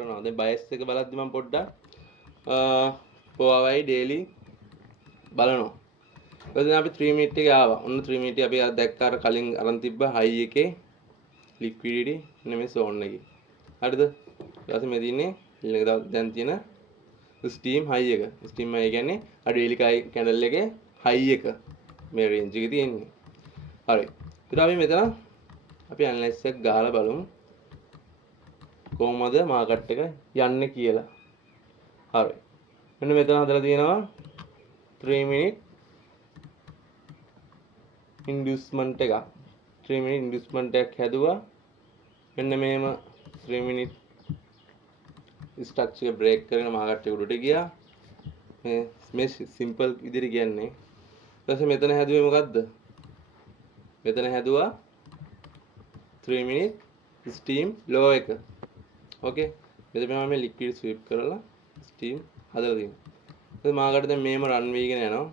කරනවා. දැන් බයස් එක බලද්දි මම පොඩ්ඩක් පොවයි ඩේලි බලනවා. ඊට අපි 3 මිනිත් එකේ ආවා. ඔන්න 3 මිනිත් අපි දැක්ක අර කලින් අරන් තිබ්බ හයි එකේ liquidity නෙමෙයි zone එකේ. හරිද? ඊට පස්සේ මේ තියෙන්නේ ඊළඟ දැන් තියෙන steam high එක. steam high කියන්නේ අර daily candle එකේ high එක. මේ range එකේ තියෙන්නේ. හරි. ඊට අපි මෙතන අපි analysis එක ගහලා බලමු. කොහොමද මාකට් එක යන්නේ කියලා. හරි. මෙන්න මෙතන හදලා තියෙනවා 3 minute inducement එකක්. 3 minute inducement එකක් හැදුවා. මෙන්න මෙහෙම 3 minute structure එක break කරගෙන මාකට් එක උඩට ගියා. මේ simple විදිහට කියන්නේ. ඊට පස්සේ මෙතන හැදුවේ මොකද්ද? මෙතන හැදුවා 3 minute steam low එක. ඕකේ. මෙතන මම මේ liquid sweep කරලා steam හදලා තියෙනවා. ඊට මාකට් දැන් මේම run වෙගෙන යනවා.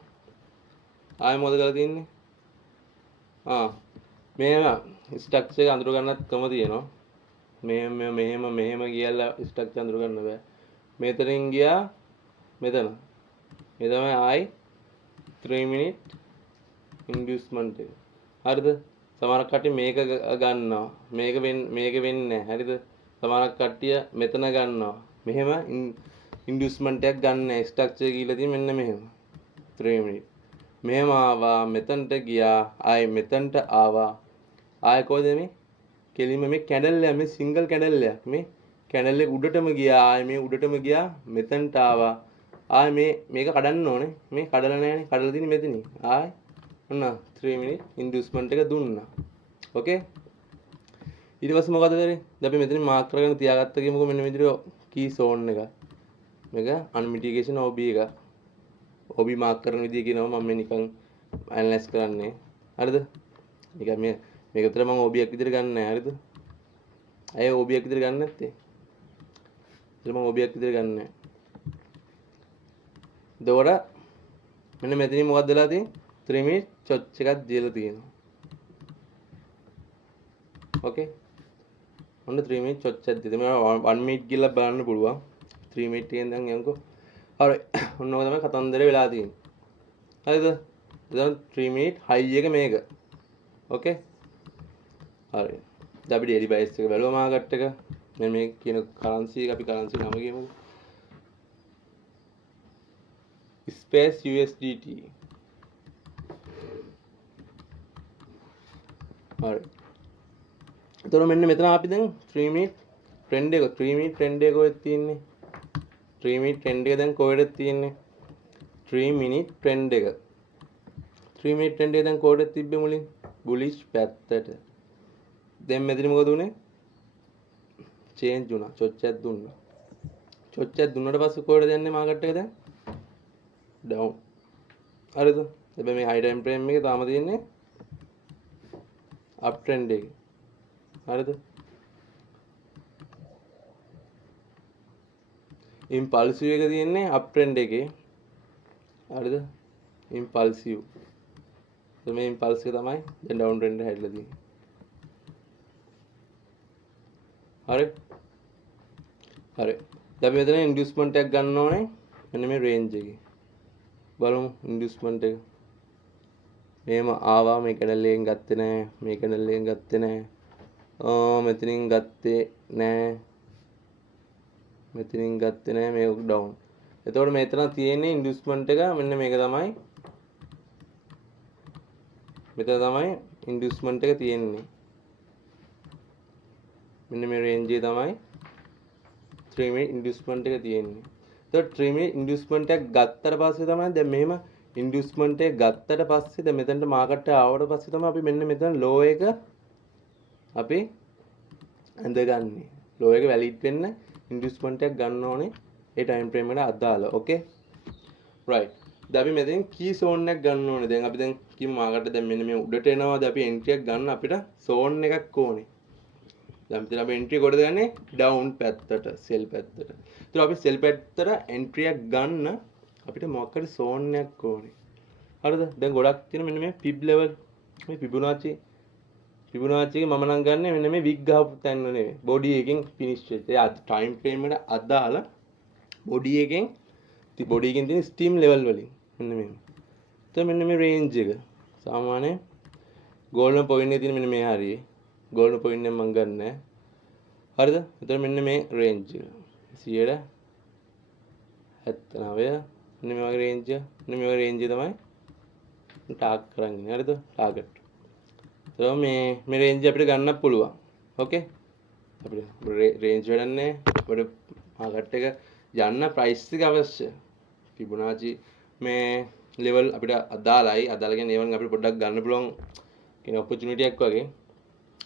ආයෙ මොකද කරලා තින්නේ? මෙහෙම ස්ට්‍රක්චර් එක අඳුර ගන්නත් ක්‍රම තියෙනවා. මෙහෙම කියලා ස්ට්‍රක්චර් අඳුර ගන්න බෑ. මෙතනින් ගියා මෙතන. මේ තමයි ආයි 3 minute inducement එක. හරිද? සමහරක් කට්ටිය මේක ගන්නවා. මේක වෙන්නේ නැහැ. හරිද? සමහරක් කට්ටිය මෙතන ගන්නවා. මෙහෙම inducement එකක් ගන්න ස්ට්‍රක්චර් එක කියලා තියෙන මෙන්න මෙහෙම. 3 minute. මෙහෙම ආවා මෙතනට ගියා ආයි මෙතනට ආවා ආයි කොහෙද මේ කෙලින්ම මේ කැන්ඩල් එක මේ සිංගල් කැන්ඩල් එකක් මේ කැන්ඩල් එක උඩටම ගියා ආයි මේ උඩටම ගියා මෙතනට ආවා ආයි මේක කඩන්න ඕනේ මේ කඩලා නැහැනේ කඩලා තියෙන්නේ මෙතනින් ආයි ඔන්න 3 minute inducement එක දුන්නා ඕකේ ඊට පස්සේ මොකද කරේ දැන් අපි මෙතනින් මාක් කරගෙන තියාගත්ත ගියමුකෝ මෙන්න මේ විදිහට key zone එක මේක unmitigation OB එක OB මාක් කරන විදිය කියනවා මම නිකන් ඇනලයිස් කරන්නේ හරිද නිකන් මේක විතර මම OB එකක් විදියට ගන්න නැහැ හරිද අය OB එකක් විදියට ගන්න නැත්තේ ඉතින් මම OB එකක් විදියට ගන්න නැහැ එතකොට මෙන්න මෙතනින් මොකක්ද වෙලා තියෙන්නේ 3 minute චොච් එකක් දීලා තියෙනවා ඕකේ ඔන්න 3 minute චොච් එකක් දීලා මම 1 minute ගිහලා බලන්න පුළුවන් 3 minute එකෙන් දැන් යන්කෝ හරි ඔන්න ඔය තමයි කතන්දරේ වෙලා තියෙන්නේ හරිද දැන් 3 minute high එක මේක ඕකේ හරි දැන් අපි daily price එක බලුවා මාකට් එක මෙන්න මේ කියන currency එක අපි currency නම කියමුකෝ space USDT හරි එතකොට මෙන්න මෙතන අපි දැන් 3 minute trend එක 3 minute trend එක කොහෙද තියෙන්නේ 3 minute trend එක දැන් කොහෙද තියෙන්නේ 3 minute trend එක 3 minute trend එක දැන් කොහෙද තිබ්බේ මුලින් bullish පැත්තට දැන් මෙතන මොකද උනේ change වුණා චොච්චයක් දුන්නා චොච්චයක් දුන්නාට පස්සේ කොහෙද යන්නේ මාකට් එක දැන් down හරිද හැබැයි මේ high time frame එකේ තාම තියෙන්නේ up trend එකේ හරිද impulsive එක තියෙන්නේ up trend එකේ හරිද impulsive මේ impulse එක තමයි දැන් down trend එක හැදලා තියෙන්නේ හරි හරි දැන් මෙතන inducement එකක් ගන්න ඕනේ මෙන්න මේ range එකේ බලමු inducement එක මේම ආවා මේ කැඩල් එකෙන් ගත්තේ නැහැ මේ කැඩල් එකෙන් ගත්තේ නැහැ මෙතනින් ගත්තේ නැහැ මෙතනින් ගත්තේ නැහැ මේක down එතකොට මෙතන තියෙන්නේ inducement එක මෙන්න මේක තමයි මෙතන තමයි inducement එක තියෙන්නේ මෙන්න මේ range එකේ තමයි 3 minute inducement එක තියෙන්නේ එතකොට 3 minute inducement එක ගත්තට පස්සේ තමයි දැන් මෙහෙම inducement එක ගත්තට පස්සේ දැන් මෙතනට මාකට් එක ආවට පස්සේ තමයි අපි මෙන්න මෙතන low එක අපි ඇඳගන්නේ low එක valid වෙන්න inducement එකක් ගන්න ඕනේ ඒ time frame එකට අදාළ okay right දැන් අපි මෙතෙන් key zone එකක් ගන්න ඕනේ දැන් අපි දැන් කියමු මාකට් දැන් මෙන්න මේ උඩට එනවා දැන් අපි entry එකක් ගන්න අපිට zone එකක් ඕනේ දැන් මෙතන අපි entry කොටද ගන්නේ down පැත්තට sell පැත්තට ඒතර අපි sell පැත්තට entry එකක් ගන්න අපිට මොකක් හරි zone එකක් ඕනේ හරිද දැන් ගොඩක් තියෙන මෙන්න මේ fib level මේ Fibonacci ෆිබොනාචි එක මම නම් ගන්න මෙන්න මේ වික් ගහපු තැන නෙවෙයි. බොඩි එකෙන් ෆිනිෂ් වෙච්ච. ඒ ටයිම් ෆ්‍රේම් එකට අදාළ බොඩි එකෙන් තියෙන ස්ටීම් ලෙවල් වලින් මෙන්න මේ. එතකොට මෙන්න මේ රේන්ජ් එක. සාමාන්‍ය ගෝල්ඩන් පොයින්ට් එකේ තියෙන මෙන්න මේ හරිය. ගෝල්ඩන් පොයින්ට් එක මම ගන්න නැහැ. හරිද? එතකොට මෙන්න මේ රේන්ජ් එක. 179 මෙන්න මේ වගේ රේන්ජ් එක. මෙන්න මේ වගේ රේන්ජ් එක තමයි ටාග් කරන් ඉන්නේ. හරිද? ටාගට්. So මේ රේන්ජ් අපිට ගන්නත් පුළුවන්. ඕකේ. අපිට රේන්ජ් වැඩක් නැහැ. අපිට මාකට් එක යන්න ප්‍රයිස් එක අවශ්‍යයි. ෆිබොනාචි මේ ලෙවල් අපිට අදාළයි. අදාළ කියන්නේ ඒවන් අපිට පොඩ්ඩක් ගන්න පුළුවන් කියන ඔපචුනිටි එකක් වගේ.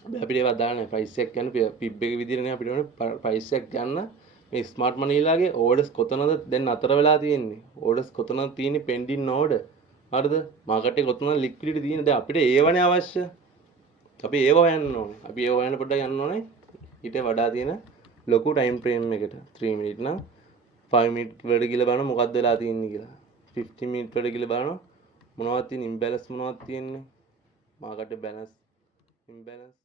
හැබැයි අපිට ඒව අදාළ නැහැ. ප්‍රයිස් එක කියන්නේ පිබ් එක විදිහට නේ අපිට ඕනේ ප්‍රයිස් එක ගන්න. මේ ස්මාර්ට් මනීලාගේ ඕඩර්ස් කොතනද දැන් අතර වෙලා තියෙන්නේ? ඕඩර්ස් කොතනද තියෙන්නේ පෙන්ඩින් ඕඩර්? හරිද? මාකට් එකේ කොතනද ලික්විඩිටි තියෙන්නේ? දැන් අපිට ඒවනේ අවශ්‍ය. අපි ඒව හොයන්න ඕනේ. අපි ඒව හොයන්න පොඩ්ඩක් යන්න ඕනේ. ඊට වඩා තියෙන ලොකු ටයිම් ෆ්‍රේම් එකකට 3 මිනිත් නම් 5 මිනිත් වලට ගිහලා බලන්න මොකක්ද වෙලා තියෙන්නේ කියලා. 15 මිනිත් වලට ගිහලා බලන්න මොනවද තියෙන ඉම්බැලන්ස් මොනවද තියෙන්නේ? Market balance imbalance